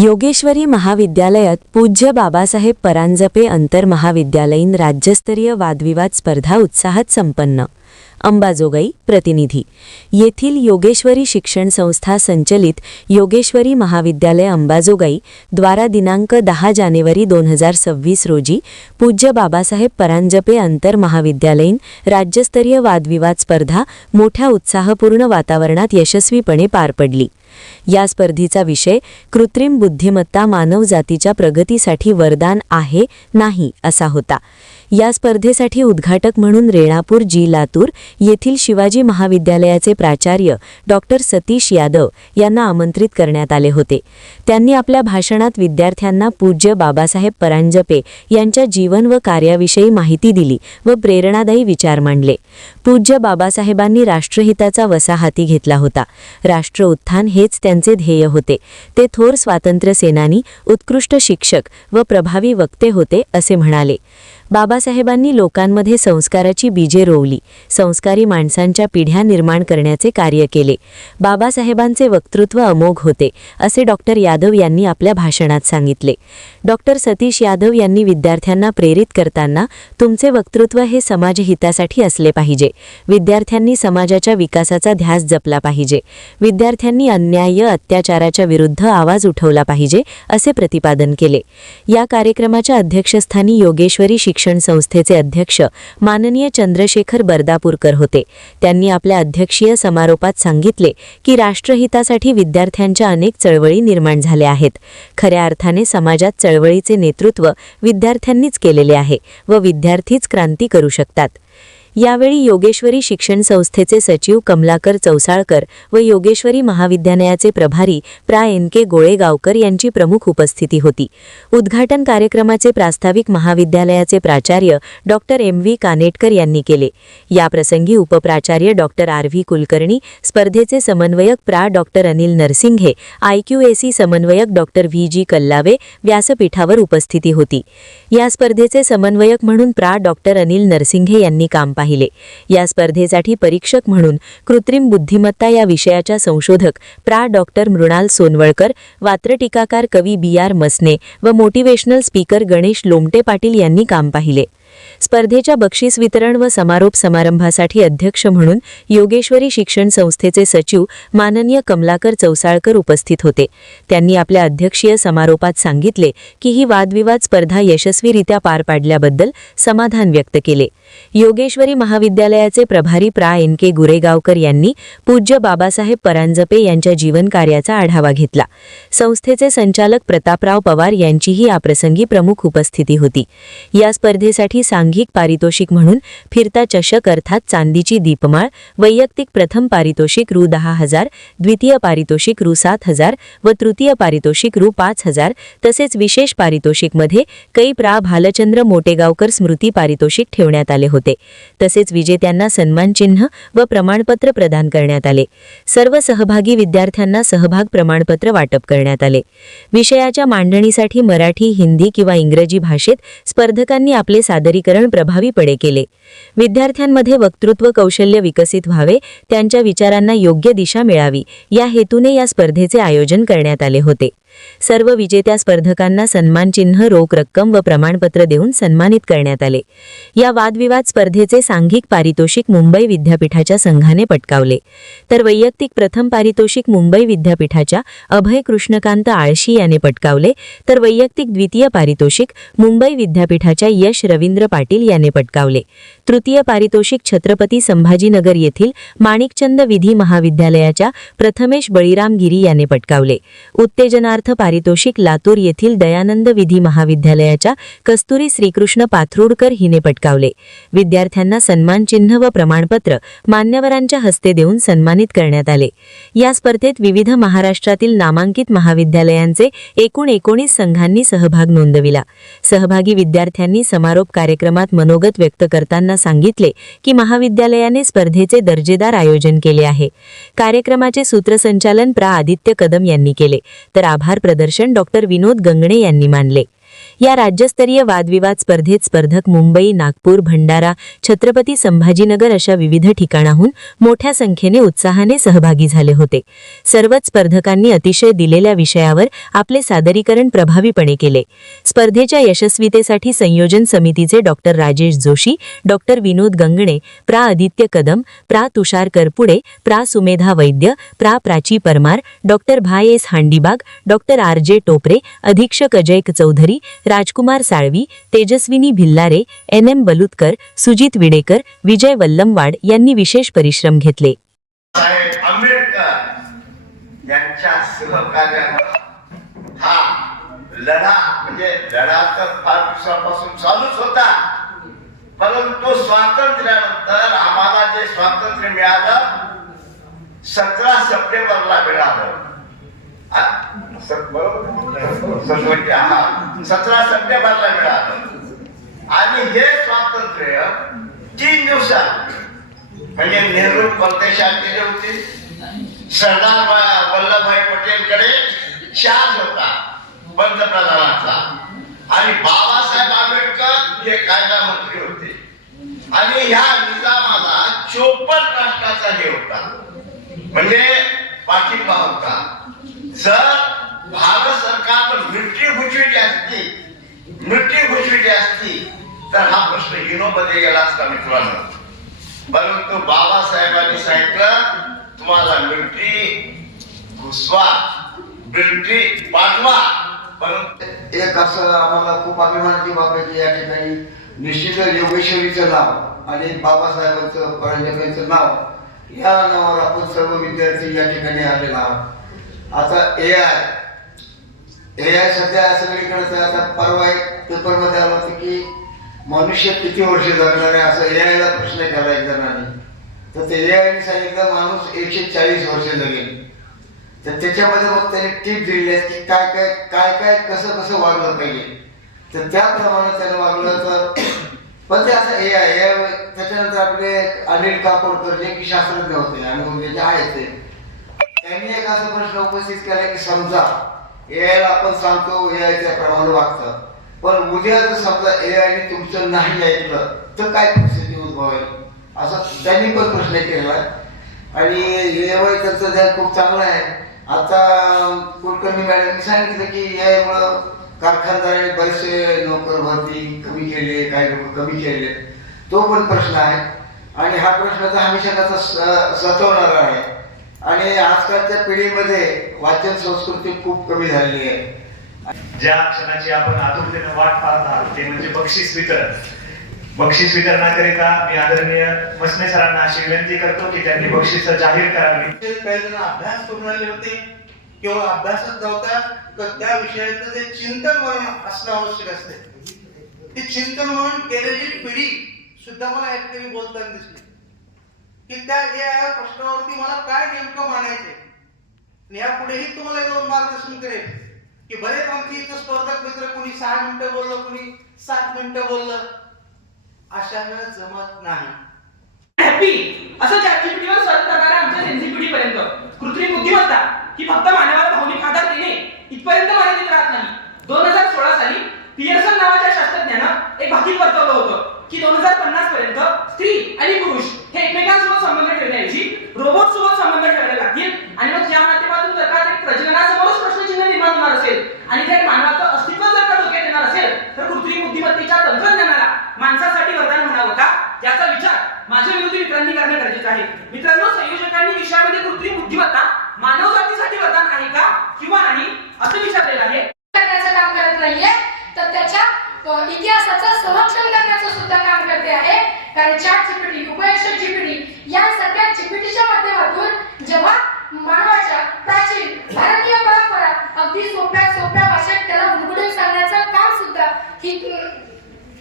योगेश्वरी महाविद्यालयात पूज्य बाबासाहेब परांजपे आंतरमहाविद्यालयीन राज्यस्तरीय वादविवाद स्पर्धा उत्साहात संपन्न। अंबाजोगाई प्रतिनिधी। येथील योगेश्वरी शिक्षण संस्था संचलित योगेश्वरी महाविद्यालय अंबाजोगाई द्वारा दिनांक 10 जानेवारी 2026 रोजी पूज्य बाबासाहेब परांजपे आंतरमहाविद्यालयीन राज्यस्तरीय वादविवाद स्पर्धा मोठ्या उत्साहपूर्ण वातावरणात यशस्वीपणे पार पडली। या स्पर्धेचा विषय कृत्रिम बुद्धिमत्ता मानवजातीच्या प्रगतीसाठी वरदान आहे नाही असा होता। या स्पर्धेसाठी उद्घाटक म्हणून रेणापूर जी लातूर येथील शिवाजी महाविद्यालयाचे प्राचार्य डॉक्टर सतीश यादव यांना आमंत्रित करण्यात आले होते। त्यांनी आपल्या भाषणात विद्यार्थ्यांना पूज्य बाबासाहेब परांजपे यांच्या जीवन व कार्याविषयी माहिती दिली व प्रेरणादायी विचार मांडले। पूज्य बाबासाहेबांनी राष्ट्रहिताचा वसा हाती घेतला होता। राष्ट्र उत्थान हेच त्यांचे ध्येय होते। ते थोर स्वातंत्र्य सेनानी, उत्कृष्ट शिक्षक व प्रभावी वक्ते होते असे म्हणाले। बाबासाहेबांनी लोकांमध्ये संस्काराची बीजे रोवली, संस्कारी माणसांच्या पिढ्या निर्माण करण्याचे कार्य केले। बाबासाहेबांचे वक्तृत्व अमोघ होते असे डॉक्टर यादव यांनी आपल्या भाषणात सांगितले। डॉक्टर सतीश यादव यांनी विद्यार्थ्यांना प्रेरित करताना तुमचे वक्तृत्व हे समाजहितासाठी असले पाहिजे। विद्यार्थ्यांनी समाजाच्या विकासाचा ध्यास जपला पाहिजे। विद्यार्थ्यांनी अन्याय अत्याचाराच्या विरुद्ध आवाज उठवला पाहिजे असे प्रतिपादन केले। या कार्यक्रमाच्या अध्यक्षस्थानी योगेश्वरी शिक्षण संस्थेचे अध्यक्ष माननीय चंद्रशेखर बर्दापूरकर होते। त्यांनी आपल्या अध्यक्षीय समारोपात सांगितले की राष्ट्रहितासाठी विद्यार्थ्यांच्या अनेक चळवळी निर्माण झाल्या आहेत। खऱ्या अर्थाने समाजात चळवळीचे नेतृत्व विद्यार्थ्यांनीच केलेले आहे व विद्यार्थीच क्रांती करू शकतात। यावेळी योगेश्वरी शिक्षण संस्थेचे सचिव कमलाकर चौसाळकर व योगेश्वरी महाविद्यालयाचे प्रभारी प्रा. NK गोळेगावकर यांची प्रमुख उपस्थिती होती। उद्घाटन कार्यक्रमाचे प्रास्ताविक महाविद्यालयाचे प्राचार्य डॉक्टर MV कानेटकर यांनी केले। याप्रसंगी उपप्राचार्य डॉक्टर RV कुलकर्णी, स्पर्धेचे समन्वयक प्रा. डॉक्टर अनिल नरसिंघे, IQAC समन्वयक डॉक्टर VG कल्लावे व्यासपीठावर उपस्थिती होती। या स्पर्धेचे समन्वयक म्हणून प्रा. डॉक्टर अनिल नरसिंघे यांनी काम पाहिले। या स्पर्धेसाठी परीक्षक म्हणून कृत्रिम बुद्धिमत्ता या विषयाच्या संशोधक प्रा. डॉक्टर मृणाल सोनवळकर, वात्रटिकाकार कवी BR मसने व मोटिवेशनल स्पीकर गणेश लोमटे पाटील यांनी काम पाहिले। स्पर्धेच्या बक्षीस वितरण व समारोप समारंभासाठी अध्यक्ष म्हणून योगेश्वरी शिक्षण संस्थेचे सचिव माननीय कमलाकर चौसाळकर उपस्थित होते। त्यांनी आपल्या अध्यक्षीय समारोपात सांगितले की ही वादविवाद स्पर्धा यशस्वीरित्या पार पाडल्याबद्दल समाधान व्यक्त केले। योगेश्वरी महाविद्यालयाचे प्रभारी प्रा. NK गुरेगावकर यांनी पूज्य बाबासाहेब परांजपे यांच्या जीवनकार्याचा आढावा घेतला। संस्थेचे संचालक प्रतापराव पवार यांचीही याप्रसंगी प्रमुख उपस्थिती होती। या स्पर्धेसाठी सांघिक पारितोषिक म्हणून फिरता चषक अर्थात चांदीची दीपमाळ, वैयक्तिक प्रथम पारितोषिक रु. 10,000, द्वितीय पारितोषिक रु. 7,000 व तृतीय पारितोषिक रु. 5,000 तसेच विशेष पारितोषिकमध्ये कै प्रा. भालचंद्र मोटेगावकर स्मृती पारितोषिक ठेवण्यात आले होते। तसेच विजेत्यांना सन्मानचिन्ह व प्रमाणपत्र प्रदान करण्यात आले। सर्व सहभागी विद्यार्थ्यांना सहभाग प्रमाणपत्र वाटप करण्यात आले। विषयाच्या मांडणीसाठी मराठी, हिंदी किंवा इंग्रजी भाषेत स्पर्धकांनी आपले सादरीकरण प्रभावीपणे केले। विद्यार्थ्यांमध्ये वक्तृत्व कौशल्य विकसित व्हावे, त्यांच्या विचारांना योग्य दिशा मिळावी या हेतूने या स्पर्धेचे आयोजन करण्यात आले होते। सर्व विजेत्या स्पर्धकांना सन्मानचिन्ह, रोख रक्कम व प्रमाणपत्र देऊन सन्मानित करण्यात आले। या वादविवाद स्पर्धेचे सांघिक पारितोषिक मुंबई विद्यापीठाच्या संघाने पटकावले, तर वैयक्तिक प्रथम पारितोषिक मुंबई विद्यापीठाच्या अभय कृष्णकांत आळशी याने पटकावले, तर वैयक्तिक द्वितीय पारितोषिक मुंबई विद्यापीठाच्या यश रवींद्र पाटील याने पटकावले। तृतीय पारितोषिक छत्रपती संभाजीनगर येथील माणिकचंद विधी महाविद्यालयाच्या प्रथमेश बळीराम गिरी याने पटकावले। उत्तेजनार्थ पारितोषिक लातूर येथील दयानंद विधी महाविद्यालयाच्या कस्तुरी श्रीकृष्ण पाथरुडकर हिने पटकावले। विद्यार्थ्यांना सन्मानचिन्ह व प्रमाणपत्र मान्यवरांच्या हस्ते देऊन सन्मानित करण्यात आले। या स्पर्धेत विविध महाराष्ट्रातील नामांकित महाविद्यालयांचे एकूण 19 संघांनी सहभाग नोंदविला। सहभागी विद्यार्थ्यांनी समारोप कार्यक्रमात मनोगत व्यक्त करताना सांगितले की महाविद्यालयाने स्पर्धेचे दर्जेदार आयोजन केले आहे। कार्यक्रमाचे सूत्रसंचालन प्रा. आदित्य कदम यांनी केले, तर आभार प्रदर्शन डॉक्टर विनोद गंगणे यांनी मानले। या राज्यस्तरीय वादविवाद स्पर्धेत स्पर्धक मुंबई, नागपूर, भंडारा, छत्रपती संभाजीनगर अशा विविध ठिकाणाहून मोठ्या संख्येने उत्साहाने सहभागी झाले होते. सर्वच स्पर्धकांनी अतिशय दिलेल्या विषयावर आपले सादरीकरण प्रभावीपणे केले. स्पर्धेच्या यशस्वीतेसाठी संयोजन समितीचे डॉक्टर राजेश जोशी, डॉक्टर विनोद गंगणे, प्रा. आदित्य कदम, प्रा. तुषार करपुडे, प्रा. सुमेधा वैद्य, प्रा. प्राची परमार, डॉक्टर भाई एस हांडीबाग, डॉक्टर आर. जे. टोपरे, अधीक्षक अजय चौधरी, राजकुमार साळवी, तेजस्विनी भिल्लारे, एन. एम. बलुतकर, सुजित विडेकर, विजय वल्लमवाड यांनी विशेष परिश्रम घेतले. आंबेडकर यांच्या सहकार्यानं हा लढा म्हणजे लढा तर फार दिवसापासून चालूच होता, परंतु स्वातंत्र्यानंतर आम्हाला जे स्वातंत्र्य मिळालं 17 सप्टेंबरला मिळालं. 17 सप्टेंबरला मिळालं आणि हे स्वातंत्र्य 3 दिवसात म्हणजे नेहरू परदेशात गेले होते. सरदार वल्लभभाई पटेलकडे चार्ज होता पंतप्रधानाचा आणि बाबासाहेब आंबेडकर हे कायदा मंत्री होते आणि ह्या निजामाला 54 राष्ट्राचा हे होता म्हणजे पाठिंबा होता. जर भारत सरकारनं मृत्यू घोषविली असती तर हा प्रश्न हिनोमध्ये गेला असता मित्रांनो. परंतु बाबासाहेबांनी सांगितलं तुम्हाला मिलिटरी घुसवा, मिलिटरी पाठवा. परंतु एक असं आम्हाला खूप अभिमानाची बाब आहे की या ठिकाणी निश्चितच योगेश्वरीचं नाव आणि बाबासाहेबांचं परांजपेंचं नाव या नावावर आपण सर्व विद्यार्थी या ठिकाणी आलेला आहोत. आता एआय सध्या सगळीकडे आता परवा एक पेपरमध्ये आलं होतं की मनुष्य किती वर्ष जगणार आहे असं एआयला प्रश्न केला एक जणांनी. तर ते एआयने सांगितलं माणूस 140 वर्ष जगेल. तर त्याच्यामध्ये मग त्यांनी टिप दिली आहे की काय कसं वागलं पाहिजे. तर त्याप्रमाणे त्यानं वागलं तर पण ते असं एआय त्याच्यानंतर आपले अनिल काकोडकर जे की शास्त्रज्ञ होते आणि जे आहेत ते त्यांनी एक असा प्रश्न उपस्थित केला की समजा एआयला आपण सांगतो एआय त्याप्रमाणे वागतं, पण उद्या जर समजा एआयने तुमचं नाही ऐकलं तर काय परिस्थिती उद्भवेल असं त्यांनी पण प्रश्न केला. आणि एआय त्याचं ध्यान खूप चांगलं आहे. आता कुलकर्णी मॅडमनी सांगितलं की एआयमुळं कारखानदारांनी बरेचसे नोकर भरती कमी केले, काही लोक कमी केले. तो पण प्रश्न आहे आणि हा प्रश्न तर हमेशा त्याचा सतवणारा आहे. आणि आजकालच्या पिढीमध्ये वाचन संस्कृती खूप कमी झालेली आहे. ज्या क्षणाची आपण आतुरतेने वाट पाहत आहात ते म्हणजे बक्षीस वितरण. बक्षीस वितरणाकरिता मी आदरणीय मसने सरांना अशी विनंती करतो की त्यांनी बक्षीस जाहीर करावी. काही जण अभ्यास करून आले होते किंवा अभ्यासात जातात तर त्या विषयाचं जे चिंतन वर्ण असणं आवश्यक असते. ती चिंतन वर्ण केलेली पिढी सुद्धा मला एक ठिकाणी बोलताना दिसली की त्या या प्रश्नावरती मला काय नेमकं मानायचे. यापुढेही तुम्हाला 2 मार्गदर्शन करेल की बरेच आमची इथं स्पर्धक मित्र कोणी 6 मिनिटं बोललं, कोणी 7 मिनिटं बोललं. अशा वेळेस जमत नाही. हॅपी असं चॅटजीपीटीवर सर्च करणाऱ्या आमच्या सेन्सी पिढीपर्यंत कृत्रिम बुद्धिमत्ता ही फक्त मानवाला भावनिक आधार देणे इथपर्यंत मर्यादित राहत नाही. 2016 साली पियर्सन नावाच्या शास्त्रज्ञानं एक भाकीत वर्तवलं होतं की 2050 पर्यंत स्त्री आणि पुरुष हे एकमेकांसोबत संबंध ठेवण्याऐवजी रोबोट सोबत संबंध ठेवायला लागतील. आणि मग या माध्यमातून जर का ते प्रजननासमोरच प्रश्नचिन्ह निर्माण होणार असेल आणि ते मानवाचं अस्तित्व जर का धोक्यात येणार असेल तर कृत्रिम बुद्धिमत्तेच्या तंत्रज्ञानाला माणसासाठी वरदान म्हणावं का याचा विचार माझ्या विरोधी मित्रांनी करणे गरजेचे आहे. मित्रांनो, संयोजकांनी विषयामध्ये कृत्रिम बुद्धिमत्ता मानवजातीसाठी वरदान आहे का किंवा नाही असं विचारलेलं आहे. करण्याचं काम करत नाहीये तर त्याच्या इतिहासाचं संरक्षण करण्याचं सुद्धा काम करते आहे. कारण चॅटजीपीटी, उपयुक्त जीपीटी या सगळ्या जीपीटीच्या माध्यमातून जेव्हा मानवाच्या प्राचीन भारतीय परंपरा अगदी सोप्या भाषेत त्याला उलगडून सांगण्याचं काम सुद्धा ही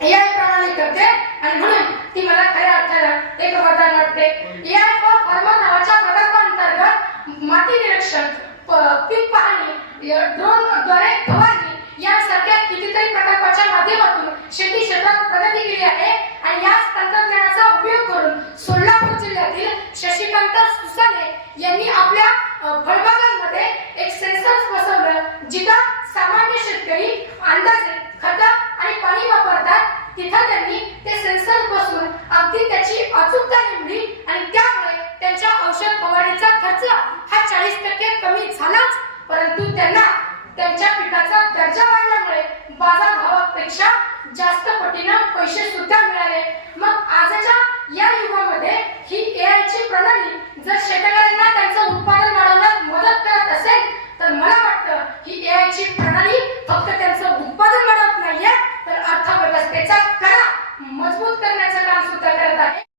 एआय प्रणाली करते. आणि म्हणून ती मला खऱ्या अर्थानं एक वरदान वाटते. एआय फॉर फार्मर नावाच्या प्रकल्पांतर्गत माती निरीक्षण, पीक पाहणी, ड्रोनद्वारे फवारणी यासारख्या कितीतरी प्रकल्पाच्या माध्यमातून शेती क्षेत्रात प्रगती केली आहे. आणि याच तंत्रज्ञानाचा उपयोग करून सोलापूर जिल्ह्यातील शशिकांत सुसाने यांनी आपल्या फळबागांमध्ये एक सेन्सर बसवलं जिथं सामान्य शेतकरी अंदाजे खता तिथं त्यांनी ते सेन्सर बसून अगदी त्याची अचूकता निवडली आणि त्यामुळे त्यांच्या औषध फवारणीचा खर्च हा 40% कमी झालाच, परंतु त्यांना त्यांच्या पिकाचा दर्जा वाढल्यामुळे बाजारभावापेक्षा जास्त पटीनं पैसे सुद्धा